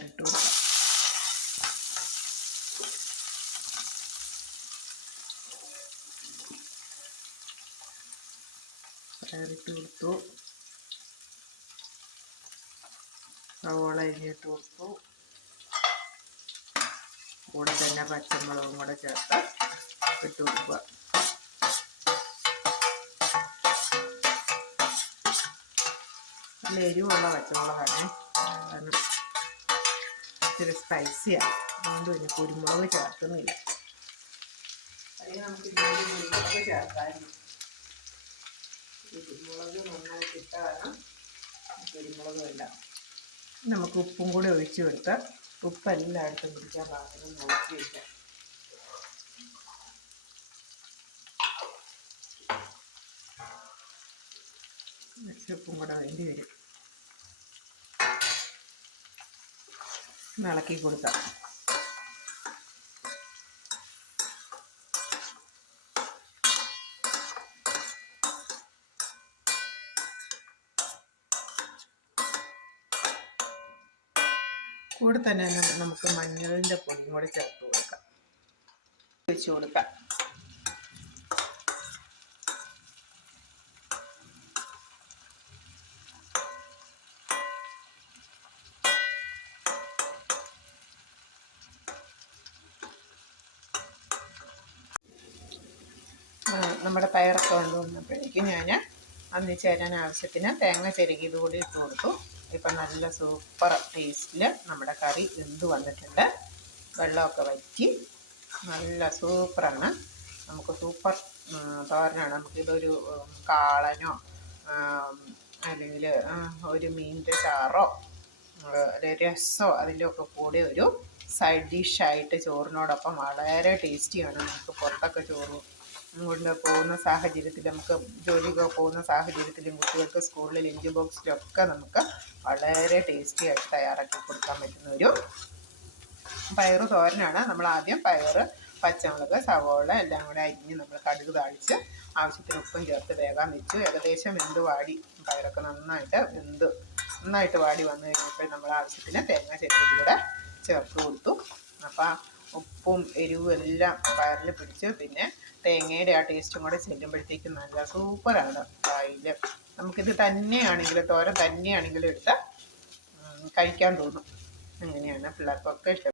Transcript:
പയറിട്ട് കൊടുക്കാം. പയറിട്ട് കൊടുത്തു. സവോള അരിഞ്ഞിട്ട് കൊടുത്തു. കൂടെ തന്നെ പച്ചമുളകും കൂടെ ചേർത്ത് ഇട്ട് കൊടുക്കുക. നല്ല എരിവുള്ള പച്ചമുളകാണ്, കാരണം ഇച്ചിരി സ്പൈസിയാണ്. അതുകൊണ്ട് പിന്നെ കുരുമുളക് ചേർക്കുന്നില്ല. അതിന് നമുക്ക് കുരുമുളക് ചേർക്കാനും, കുരുമുളക് നന്നായിട്ട് ഇട്ട കാരണം കുരുമുളകും എല്ലാം. നമുക്ക് ഉപ്പും കൂടി ഒഴിച്ച് കൊടുത്ത് ഉപ്പ് എല്ലായിടത്തും പിടിക്കാൻ പാകത്തിന് നോക്കി വയ്ക്കാം. ഉപ്പും കൂടെ വേണ്ടി വരും. ഇളക്കി കൊടുക്കാം. കൂടെ തന്നെ നമുക്ക് മഞ്ഞളിൻ്റെ പൊടിയും കൂടി ചേർത്ത് കൊടുക്കാം. വെച്ച് കൊടുക്കാം. നമ്മുടെ പയറൊക്കെ കൊണ്ടുവന്നപ്പോഴേക്കും ഞാൻ അന്ന് ചേരാൻ ആവശ്യത്തിന് തേങ്ങ ചിരകിയത് കൂടി ഇട്ട് കൊടുത്തു. ഇപ്പം നല്ല സൂപ്പർ ടേസ്റ്റിൽ നമ്മുടെ കറി വെന്ത് വന്നിട്ടുണ്ട്. വെള്ളമൊക്കെ വറ്റി നല്ല സൂപ്പറാണ്. നമുക്ക് സൂപ്പർ തോരനാണ്. നമുക്കിതൊരു കാളനോ അല്ലെങ്കിൽ ഒരു മീനിൻ്റെ ചാറോ രസമോ അതിൻ്റെയൊക്കെ കൂടെ ഒരു സൈഡ് ഡിഷായിട്ട് ചോറിനോടൊപ്പം വളരെ ടേസ്റ്റിയാണ്. നമുക്ക് പുറത്തൊക്കെ ചോറ് കൊണ്ട് പോകുന്ന സാഹചര്യത്തിൽ, നമുക്ക് ജോലിക്ക് പോകുന്ന സാഹചര്യത്തിലും കുട്ടികൾക്ക് സ്കൂളിൽ ലഞ്ച് ബോക്സിലൊക്കെ നമുക്ക് വളരെ ടേസ്റ്റി ആയിട്ട് തയ്യാറാക്കി കൊടുക്കാൻ പറ്റുന്ന ഒരു പയറ് തോരനാണ്. നമ്മൾ ആദ്യം പയറ്, പച്ചമുളക്, സവോള എല്ലാം കൂടെ അരിഞ്ഞ് നമ്മൾ കടുക് താളിച്ച് ആവശ്യത്തിന് ഉപ്പും ചേർത്ത് വേഗം വെച്ചു. ഏകദേശം വെന്ത് വാടി, പയറൊക്കെ നന്നായിട്ട് വാടി വന്നു കഴിഞ്ഞപ്പോൾ നമ്മൾ ആവശ്യത്തിന് തേങ്ങ ചിരകിയത് കൂടെ ചേർത്ത് കൊടുത്തു. അപ്പം ഉപ്പും എരിവും എല്ലാം പയറിൽ പിടിച്ച്, പിന്നെ തേങ്ങയുടെ ആ ടേസ്റ്റും കൂടെ ചെല്ലുമ്പോഴത്തേക്കും നല്ല സൂപ്പറാണ്. അതിൽ നമുക്കിത് തന്നെയാണെങ്കിലും, തോരൻ തന്നെയാണെങ്കിലും എടുത്ത് കഴിക്കാൻ തോന്നും. അങ്ങനെയാണ്. പിള്ളേർക്കൊക്കെ ഇഷ്ടം.